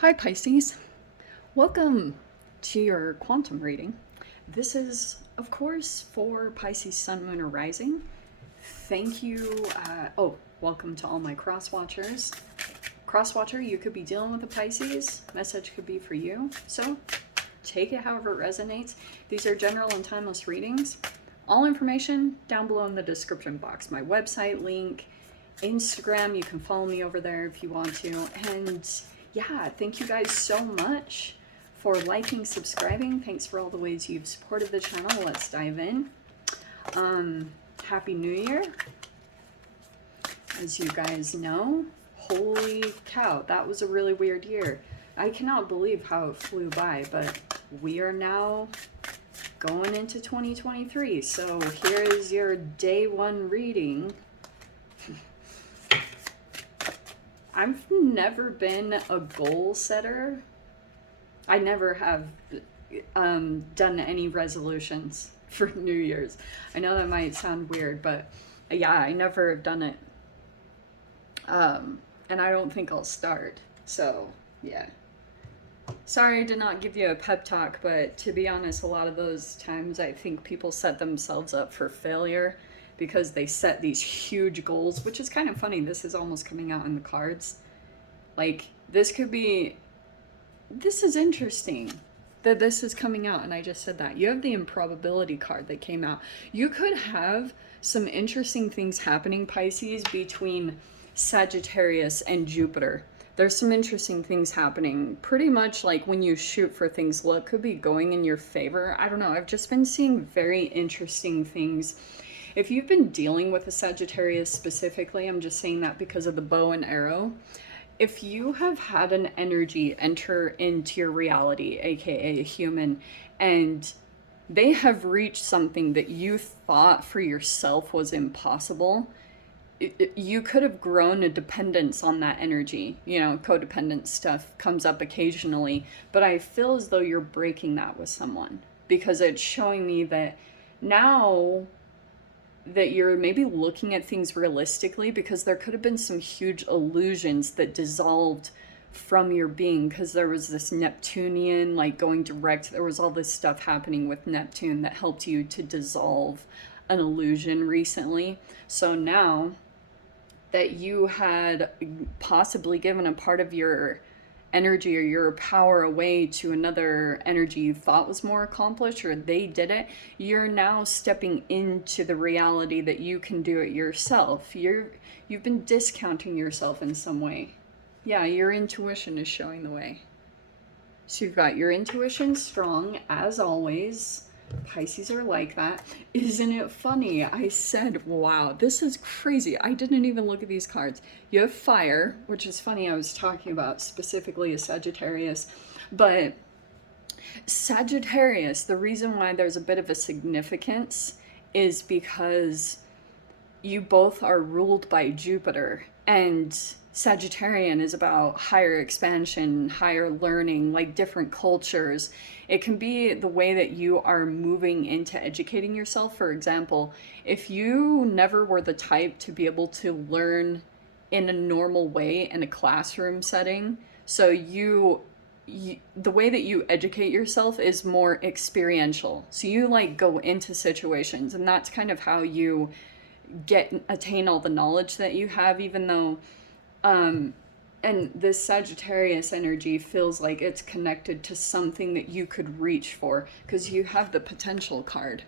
Hi Pisces, welcome to your quantum reading. This is, of course, for Pisces Sun, Moon, or Rising. Thank you. Welcome to all my cross-watchers. Cross-watcher, you could be dealing with a Pisces. Message could be for you. So take it however it resonates. These are general and timeless readings. All information down below in the description box. My website link, Instagram, you can follow me over there if you want to. And yeah, thank you guys so much for liking, subscribing. Thanks for all the ways you've supported the channel. Let's dive in. Happy New Year. As you guys know, holy cow, that was a really weird year. I cannot believe how it flew by, but we are now going into 2023. So here is your day one reading. I've never been a goal setter. I never have done any resolutions for New Year's. I know that might sound weird, but yeah, I never have done it. And I don't think I'll start. So yeah. Sorry to not give you a pep talk, but to be honest, a lot of those times I think people set themselves up for failure because they set these huge goals, which is kind of funny. This is almost coming out in the cards. Like, this is interesting that this is coming out, and I just said that. You have the improbability card that came out. You could have some interesting things happening, Pisces, between Sagittarius and Jupiter. There's some interesting things happening. Pretty much like when you shoot for things, luck could be going in your favor. I don't know. I've just been seeing very interesting things. If you've been dealing with a Sagittarius specifically, I'm just saying that because of the bow and arrow. If you have had an energy enter into your reality, aka a human, and they have reached something that you thought for yourself was impossible, you could have grown a dependence on that energy. You know, codependent stuff comes up occasionally, but I feel as though you're breaking that with someone because it's showing me that now that you're maybe looking at things realistically, because there could have been some huge illusions that dissolved from your being because there was this Neptunian, like going direct, there was all this stuff happening with Neptune that helped you to dissolve an illusion recently. So now that you had possibly given a part of your energy or your power away to another energy you thought was more accomplished, or they did it, you're now stepping into the reality that you can do it yourself. You've been discounting yourself in some way. Yeah, your intuition is showing the way. So you've got your intuition strong, as always. Pisces are like that. Isn't it funny? I said, wow, this is crazy. I didn't even look at these cards. You have fire, which is funny. I was talking about specifically a Sagittarius, but Sagittarius, the reason why there's a bit of a significance is because you both are ruled by Jupiter, and Sagittarian is about higher expansion, higher learning, like different cultures. It can be the way that you are moving into educating yourself. For example, if you never were the type to be able to learn in a normal way in a classroom setting, so the way that you educate yourself is more experiential. So you like go into situations, and that's kind of how you attain all the knowledge that you have, even though and this Sagittarius energy feels like it's connected to something that you could reach for because you have the potential card.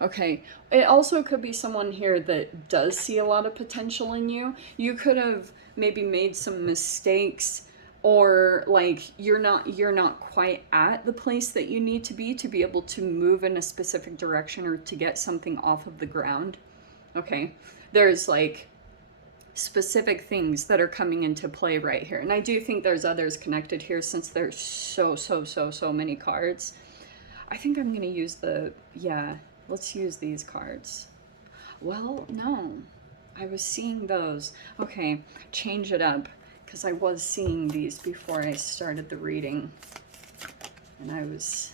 Okay, it also could be someone here that does see a lot of potential in you. You could have maybe made some mistakes, or like you're not quite at the place that you need to be able to move in a specific direction or to get something off of the ground. Okay, there's like specific things that are coming into play right here, and I do think there's others connected here since there's so many cards. I think I'm gonna use let's use these cards. Well, no, I was seeing those. Okay, change it up, because I was seeing these before I started the reading, and I was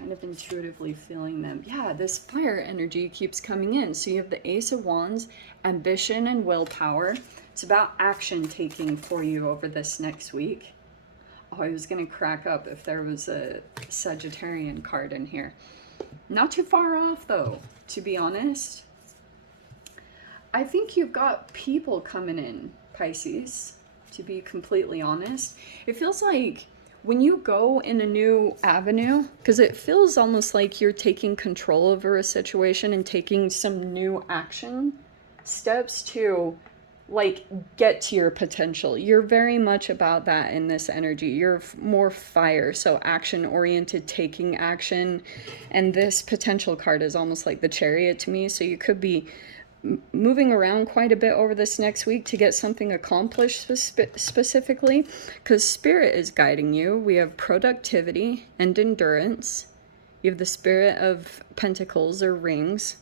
kind of intuitively feeling them. Yeah, this fire energy keeps coming in. So you have the Ace of Wands, ambition and willpower. It's about action taking for you over this next week. Oh, I was gonna crack up if there was a Sagittarian card in here. Not too far off though, to be honest. I think you've got people coming in, Pisces, to be completely honest. It feels like when you go in a new avenue, because it feels almost like you're taking control over a situation and taking some new action steps to like get to your potential. You're very much about that in this energy. You're more fire, so action oriented, taking action. And this potential card is almost like the Chariot to me, so you could be moving around quite a bit over this next week to get something accomplished specifically, because Spirit is guiding you. We have productivity and endurance. You have the Spirit of Pentacles or rings.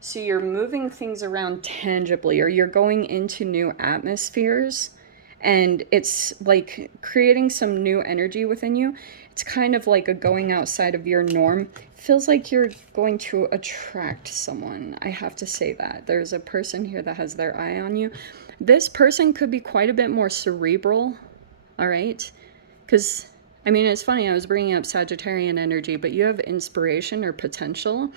So you're moving things around tangibly, or you're going into new atmospheres, and it's like creating some new energy within you. It's kind of like a going outside of your norm. It feels like you're going to attract someone. I have to say that. There's a person here that has their eye on you. This person could be quite a bit more cerebral, all right? Because, I mean, it's funny, I was bringing up Sagittarian energy, but you have inspiration or potential.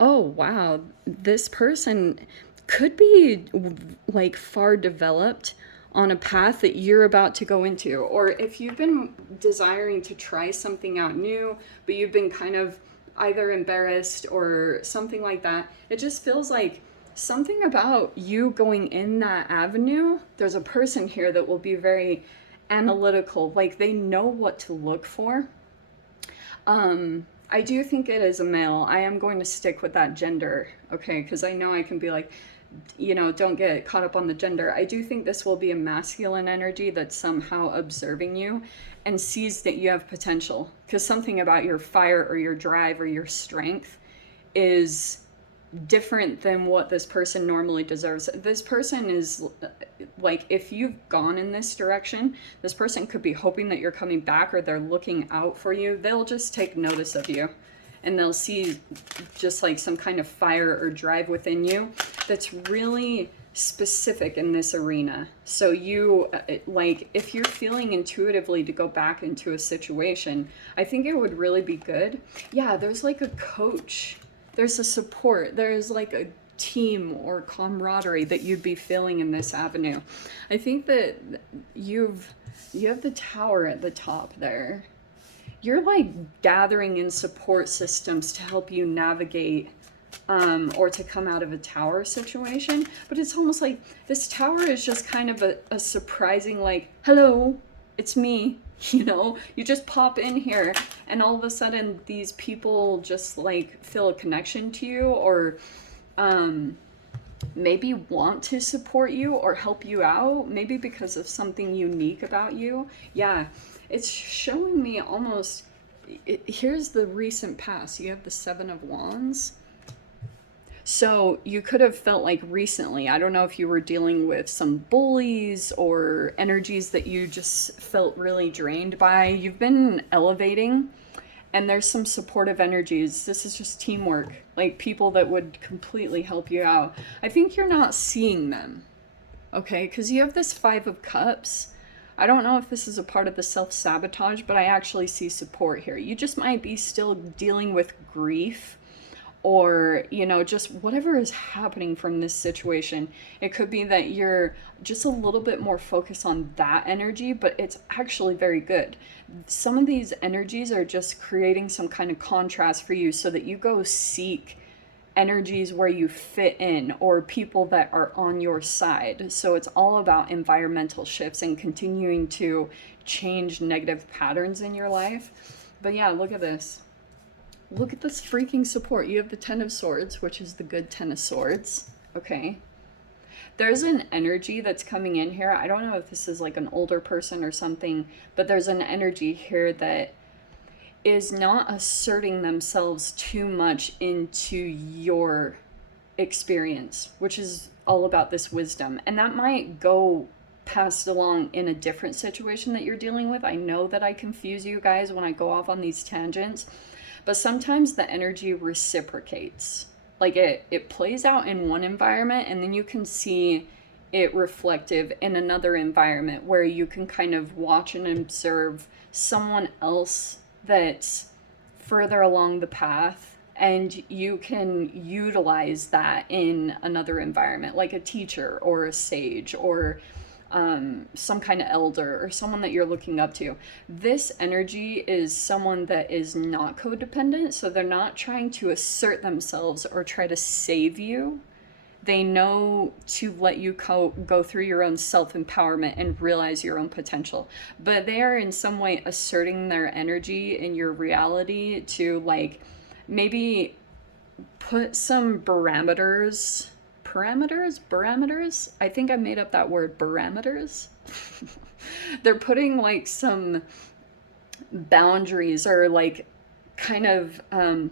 Oh, wow. This person could be like far developed on a path that you're about to go into. Or if you've been desiring to try something out new, but you've been kind of either embarrassed or something like that, it just feels like something about you going in that avenue. There's a person here that will be very analytical, like they know what to look for. I do think it is a male. I am going to stick with that gender, okay? Because I know I can be like, you know, don't get caught up on the gender. I do think this will be a masculine energy that's somehow observing you and sees that you have potential. Because something about your fire or your drive or your strength is different than what this person normally deserves. This person is like, if you've gone in this direction, this person could be hoping that you're coming back, or they're looking out for you. They'll just take notice of you, and they'll see just like some kind of fire or drive within you that's really specific in this arena. So you like, if you're feeling intuitively to go back into a situation, I think it would really be good. Yeah, there's like a coach, there's a support, there's like a team or camaraderie that you'd be feeling in this avenue. I think that you have the Tower at the top there. You're like gathering in support systems to help you navigate or to come out of a tower situation. But it's almost like this tower is just kind of a surprising, like, hello, it's me. You know, you just pop in here and all of a sudden these people just like feel a connection to you, or maybe want to support you or help you out, maybe because of something unique about you. Yeah, it's showing me almost, here's the recent past. You have the Seven of Wands. So you could have felt like recently, I don't know if you were dealing with some bullies or energies that you just felt really drained by. You've been elevating, and there's some supportive energies. This is just teamwork, like people that would completely help you out. I think you're not seeing them, okay? Because you have this Five of Cups. I don't know if this is a part of the self-sabotage, but I actually see support here. You just might be still dealing with grief, or, you know, just whatever is happening from this situation. It could be that you're just a little bit more focused on that energy, but it's actually very good. Some of these energies are just creating some kind of contrast for you so that you go seek energies where you fit in, or people that are on your side. So it's all about environmental shifts and continuing to change negative patterns in your life. But yeah, look at this. Look at this freaking support. You have the Ten of Swords, which is the good Ten of Swords. Okay. There's an energy that's coming in here. I don't know if this is like an older person or something, but there's an energy here that is not asserting themselves too much into your experience, which is all about this wisdom. And that might go passed along in a different situation that you're dealing with. I know that I confuse you guys when I go off on these tangents, but sometimes the energy reciprocates. Like it plays out in one environment, and then you can see it reflective in another environment where you can kind of watch and observe someone else that's further along the path, and you can utilize that in another environment, like a teacher or a sage or some kind of elder or someone that you're looking up to. This energy is someone that is not codependent, so they're not trying to assert themselves or try to save you. They know to let you go through your own self-empowerment and realize your own potential. But they are in some way asserting their energy in your reality to, like, maybe put some parameters. I think I made up that word, parameters. They're putting, like, some boundaries, or, like, kind of, a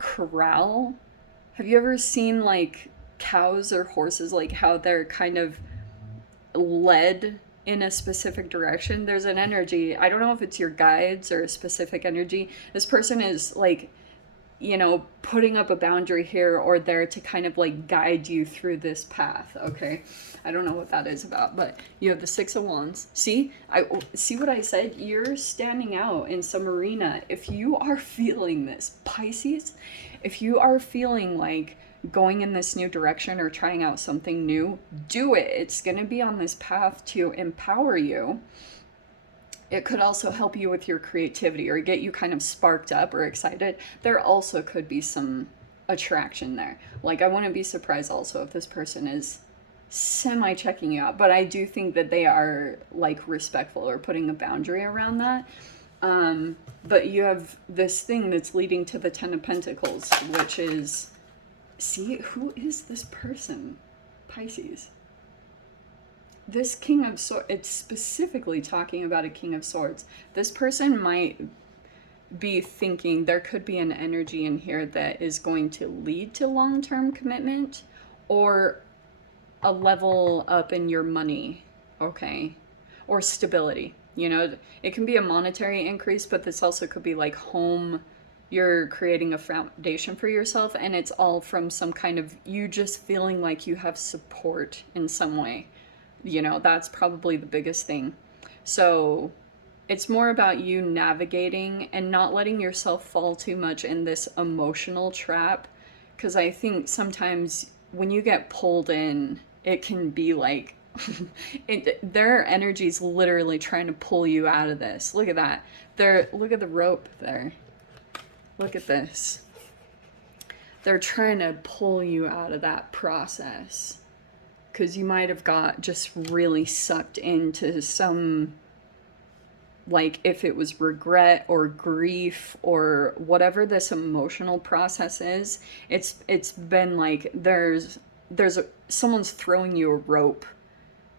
corral. Have you ever seen, like, cows or horses, like how they're kind of led in a specific direction? There's an energy. I don't know if it's your guides or a specific energy. This person is, like, putting up a boundary here or there to kind of, like, guide you through this path, okay? I don't know what that is about, but you have the Six of Wands. See what I said? You're standing out in some arena. If you are feeling this, Pisces, if you are feeling like going in this new direction or trying out something new, do it. It's going to be on this path to empower you. It could also help you with your creativity or get you kind of sparked up or excited. There also could be some attraction there. Like, I wouldn't be surprised also if this person is semi checking you out, but I do think that they are, like, respectful or putting a boundary around that. But you have this thing that's leading to the Ten of Pentacles, which is, see, who is this person? Pisces. This King of Swords, it's specifically talking about a King of Swords. This person might be thinking there could be an energy in here that is going to lead to long-term commitment or a level up in your money, okay? Or stability. It can be a monetary increase, but this also could be like home. You're creating a foundation for yourself, and it's all from some kind of you just feeling like you have support in some way. That's probably the biggest thing. So it's more about you navigating and not letting yourself fall too much in this emotional trap, because I think sometimes when you get pulled in, it can be like their energy's literally trying to pull you out of this. Look at that. Look at the rope there. Look at this. They're trying to pull you out of that process because you might have got just really sucked into some, like, if it was regret or grief or whatever this emotional process is, it's been like someone's throwing you a rope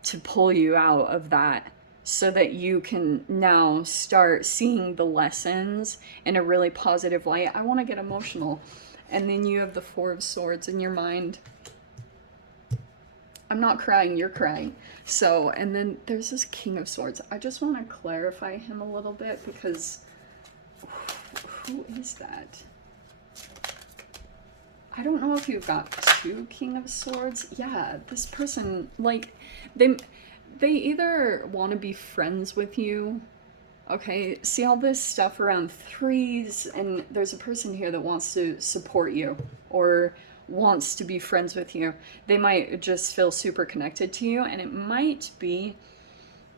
to pull you out of that so that you can now start seeing the lessons in a really positive light. I want to get emotional. And then you have the Four of Swords in your mind. I'm not crying, you're crying. So, and then there's this King of Swords. I just want to clarify him a little bit because who is that? I don't know if you've got two King of Swords. Yeah, this person, like, they either want to be friends with you. Okay, see all this stuff around threes, and there's a person here that wants to support you or wants to be friends with you. They might just feel super connected to you, and it might be,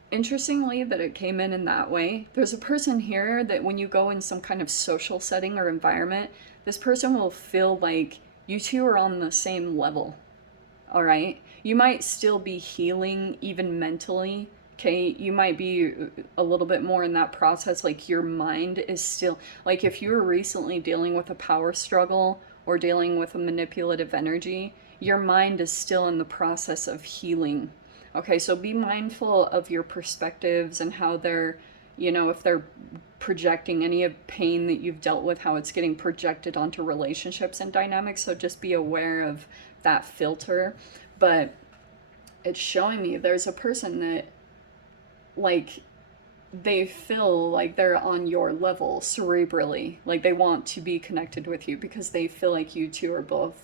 interestingly, that it came in that way. There's a person here that when you go in some kind of social setting or environment, this person will feel like you two are on the same level. All right? You might still be healing even mentally. Okay, you might be a little bit more in that process, like your mind is still, like if you were recently dealing with a power struggle or dealing with a manipulative energy, your mind is still in the process of healing. Okay, so be mindful of your perspectives and how they're, if they're projecting any of pain that you've dealt with, how it's getting projected onto relationships and dynamics. So just be aware of that filter. But it's showing me there's a person that, like, they feel like they're on your level cerebrally, like they want to be connected with you because they feel like you two are both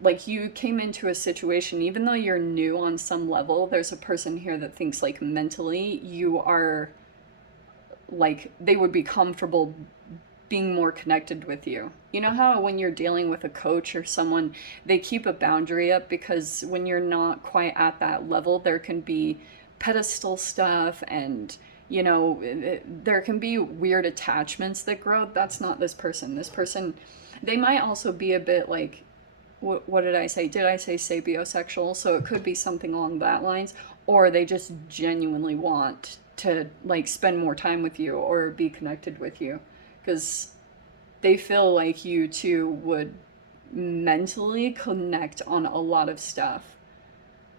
like you came into a situation, even though you're new on some level, there's a person here that thinks like mentally you are like they would be comfortable being more connected with you. You know how when you're dealing with a coach or someone, they keep a boundary up because when you're not quite at that level, there can be pedestal stuff and there can be weird attachments that grow. That's not this person. This person, they might also be a bit like, what did I say? Did I say sapiosexual? So it could be something along that lines, or they just genuinely want to like spend more time with you or be connected with you because they feel like you two would mentally connect on a lot of stuff.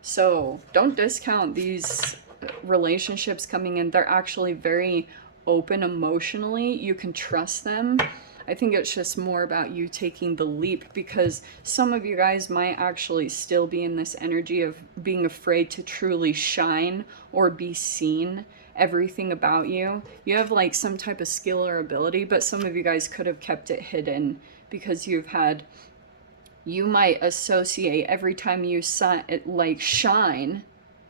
So don't discount these relationships coming in. They're actually very open emotionally. You can trust them. I think it's just more about you taking the leap because some of you guys might actually still be in this energy of being afraid to truly shine or be seen. Everything about you. You have like some type of skill or ability, but some of you guys could have kept it hidden because you might associate every time you like shine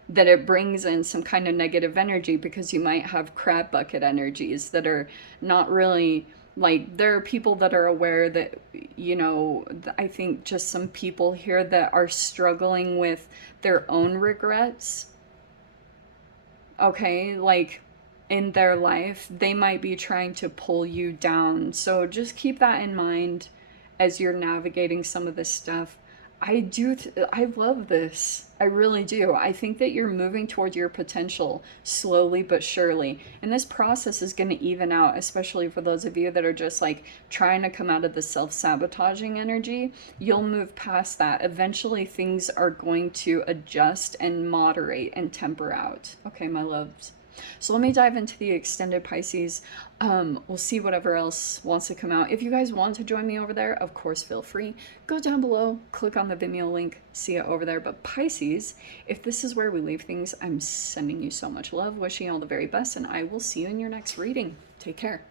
that it brings in some kind of negative energy because you might have crab bucket energies that are not really like, there are people that are aware that, I think just some people here that are struggling with their own regrets. Okay, like in their life, they might be trying to pull you down. So just keep that in mind as you're navigating some of this stuff. I love this. I really do. I think that you're moving toward your potential slowly but surely. And this process is going to even out, especially for those of you that are just like trying to come out of the self-sabotaging energy. You'll move past that. Eventually things are going to adjust and moderate and temper out. Okay, my loves. So let me dive into the extended Pisces. We'll see whatever else wants to come out. If you guys want to join me over there, of course, feel free. Go down below, click on the Vimeo link, see it over there. But Pisces, if this is where we leave things, I'm sending you so much love, wishing you all the very best, and I will see you in your next reading. Take care.